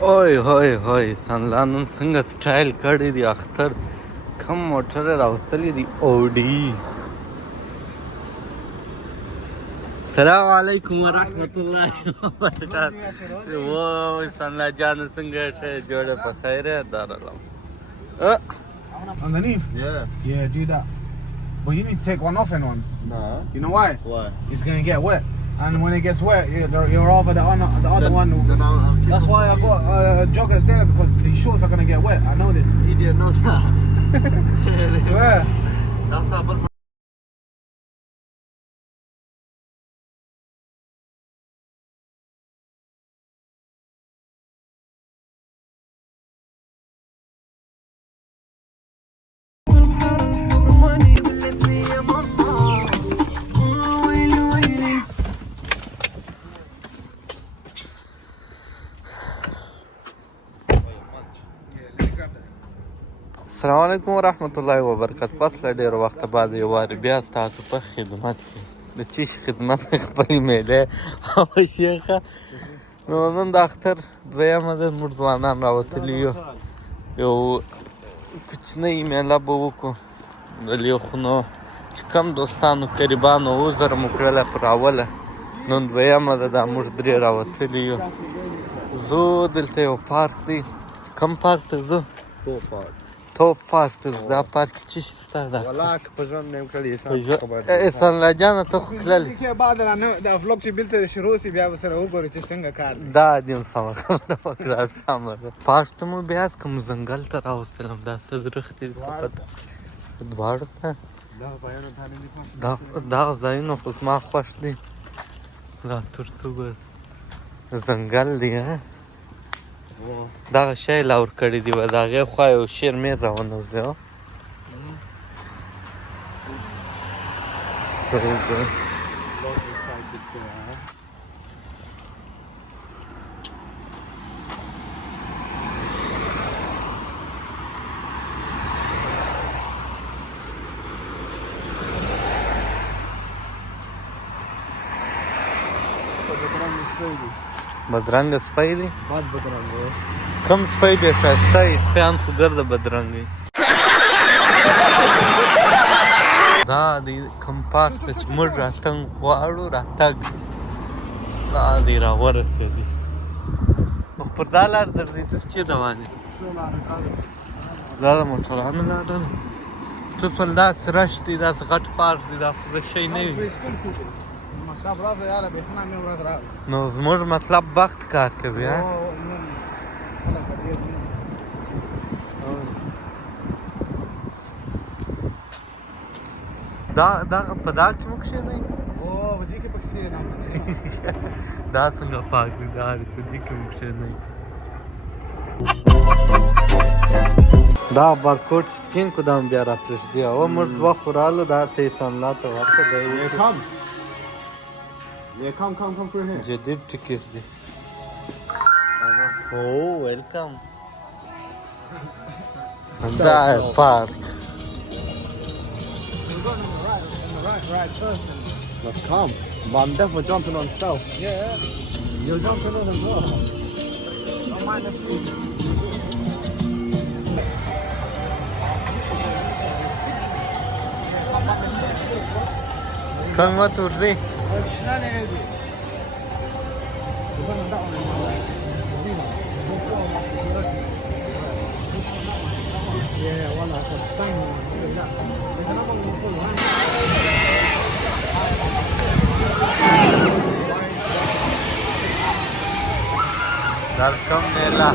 اوی هوی هوی سنلانون څنګه سټایل کړی دی اختر کم موټر راوستلی دی اوډي. السلام علیکم ورحمت الله وبرکاته. وای سنلا جان څنګه شه جوړه په خیره دارالم. Underneath? Yeah, do that. But you need to take one off and one. No. You know why? Why? It's gonna get wet. And when it gets wet, you're over the other one. Then I'll That's why I got joggers there, because the shorts are gonna get wet. I know this. Idiot knows that. Swear. That's not but السلام علیکم ورحمت الله وبرکاته. پس له ډېر وخته بعد یو وارې بیا ستاسو په خدمت کې د چیش خدمت خپلې میلې او شیخه. نو نن د اختر دویمه ده، موږ ځوانان راوتلي یو کوچنۍ میله به وکړو د لیخونو چې کم دوستانو قریبانو وزر مو کړله پر اوله. نن دویمه ده دا موږ درې راوتلي یو. زه دلته یو پارک دی. کم پارک ته ځه؟ توپ پارک ته ځه. دا پارک څه شي ستا ده؟ والله که په ژوند نه یم کړی احسان الله جانه ته خو کللې بعد د vlog چې بیلته شروع سي بیا به سره وګورو چې څنګه کار دی. دا دې هم سمه خبره وکړه، سمه ده. پارک ته مو بیا که مو ځنګل ته راوستلم، دا څه زرختې دي دواړو ته. دغه ځایونه خو زما خوښ دي. دا ترڅو ګوره ځنګل دی. دغه شی لاور کړي دي، د هغې خوا یو شیر میر راونوځي. بدرنګه سپی دی؟ بد بدرنګه. کم سپی ډېر ښایسته وي، سپیان خو ګرده بدرنګه وي. دا دی کم پارک ته چې موږ راتګ غواړو، راتګ دا دی راورسېدي. خو پر دا لار درځئ، تاسو چېرته روان یې؟ دا د موټرانو لاره ده. ټول داسې رش دی، داسې غټ پارک دی، دا خو زه شی نه وي. نو زموږ مطلب بخت کار کوي. دا په دا کې مو کښېنئ؟ دا څنګه پاک دی؟ دا په دې کې مو کښېنئ. دا بارکوډ سکین کو دا هم بیا راپرېږدي. او موږ دوه خو رالو، دا ته احسان الله ته ورکړه. come through here. جدید ټکټ دی. او ویلکم. دا پارک. Let's come. But I'm definitely jumping on stuff. Yeah. You're jumping on as well. Don't mind the speed. کوم وخت ورځئ؟ درکم میله.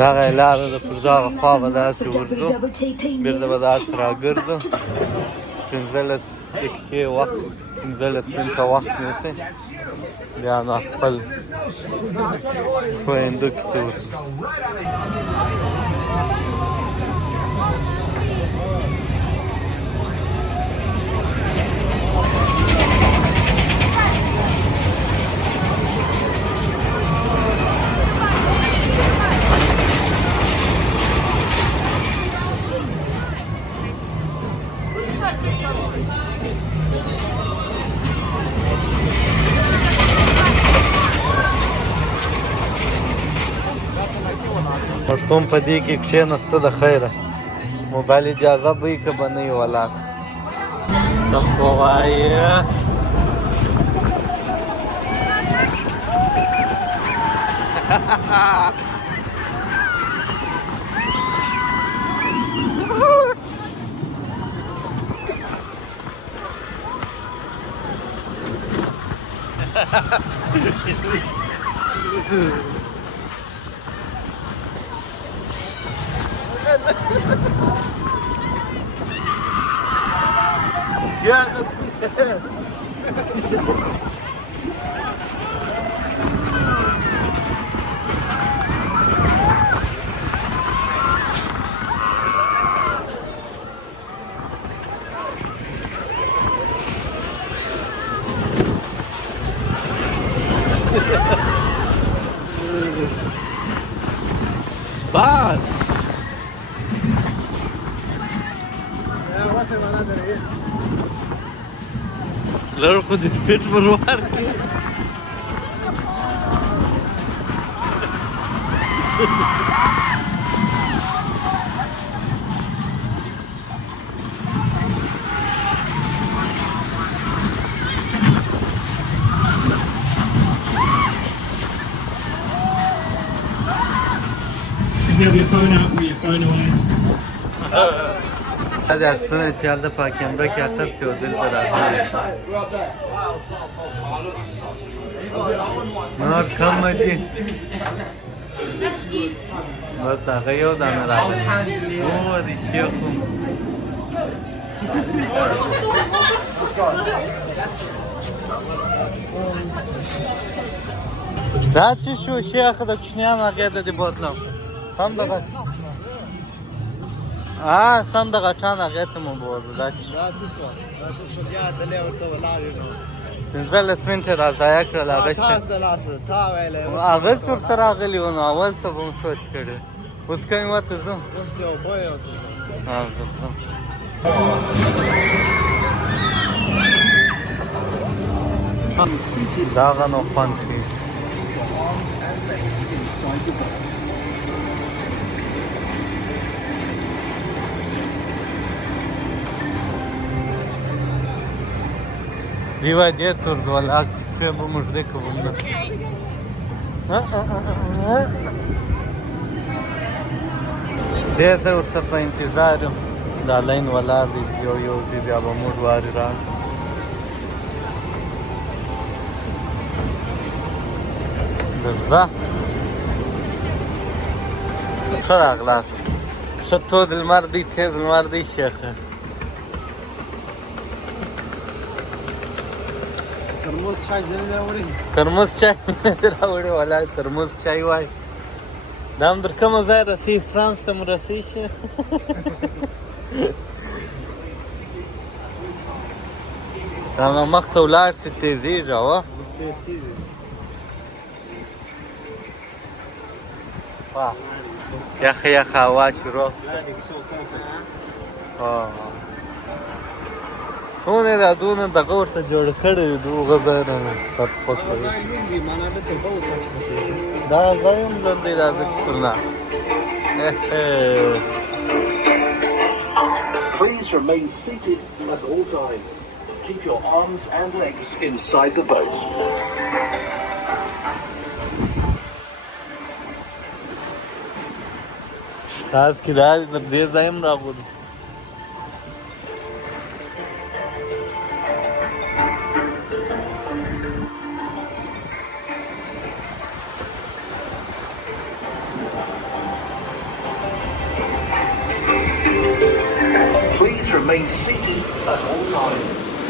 دغه لاره ده، پر دغه خوا به داسې ورځو، بېرته به داسې راګرځو. 15 دقیقې وخت 15 منټه وخت نیسي بیا نو خپل ښویندو کې ته ورځو. مشکوم په دې کې کښېنسته د خیره موبایل اجازه به یې که به نه یې ولاړ څه خو وایې Yeah, Bad. Yeah, what's it under here? لړ خو د سپیټ ورور کې You have your phone out or your phone away. دا د عکسونه چې هلته په کیمره کې اخیستي وو دلته راغلي نور کمه دي بس هغه یو دانه راغلي هو رښتیا کوم دا چې شو شیخ د کوچنیانو هغې ته دې بوتلم سم دغه سم د غټان هغې ته مو بوځو دا چې بیا دلې ورته ولاړ یو 15 منټه را ضایع کړل هغه شته تا ویلی هغه ورته راغلي وو نو اول څه به مو سوچ کړی اوس که مې ورته ځو اوس یو بوی ورته دا هغه نو خوند کوي دیوه دیر تر دولاک څه به مژده کوم نه ډېر ته ورته په انتظار یم دا لاین ولاړ دی یو یو ځي بیا به موږ وارې راغلو درځه ښه راغلاست ښه تود لمر دی تیز لمر دی شیخه ترموز چای ځینې راوړي ترموز چای راوړی ولا ترموز چای وای دا هم در کومه ځای رسي فرانس ته مو رسي شه دا نو مخ ته ولاړ سي تیزېږي اوه یخه یخه هوا شروع څونه دا دونه دغه ورته جوړ کړی دغه ځای نه سر پک دا ځای هم لوند دی راځه چې نه Please remain seated at all times. Keep your arms and legs inside the boat. ساز کې راځي د دې ځای هم راغلو Please remain seated at all times.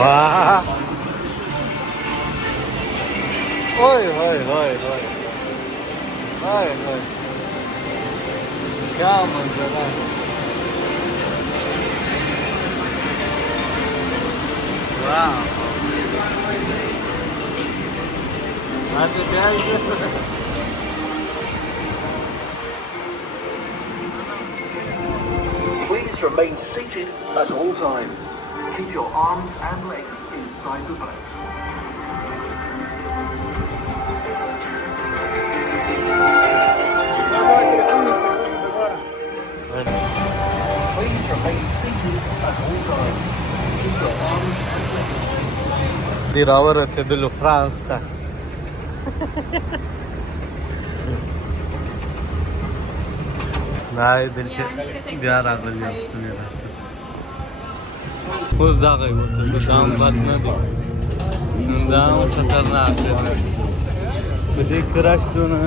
वाह ओए होए होए होए होए होए क्या मंजर है वाह आज क्या Please remain seated at all times. Keep your arms and legs inside the boat. Please remain seated at all times. Keep your arms and legs. دراور رسیدلو فرانس ته نای دلته بیا راغلی اوس دغه یو ته دا هم بد نه دی دا هم خطرناک دی په دې کراشتونه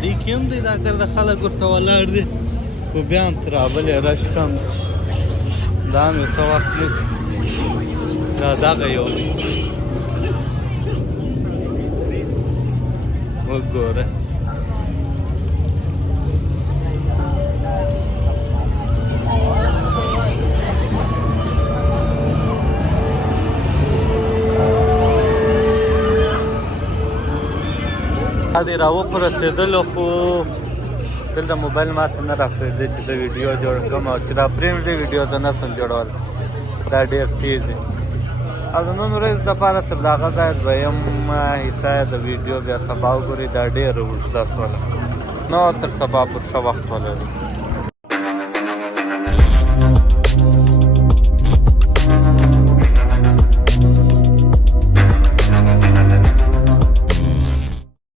دې کې هم دی دا کار د خلک ورته ولاړ دي خو بیا هم ترابلې رش کم دا هم یو څه وخت نیسي دا دغه یو دی وګوره دی راو پر رسیدلو خو دلته موبایل ماته نه راپرېږدي چې زه ویډیو جوړ کړم او چې را پرېږدي ویډیو زه نه شم جوړول دا ډېر تیز دی او د نن ورځ دپاره تر دغه ځایه دویمه حصه د ویډیو بیا سبا وګورئ دا ډېره اوږده شوله نو تر سبا پورې ښه وخت ولرئ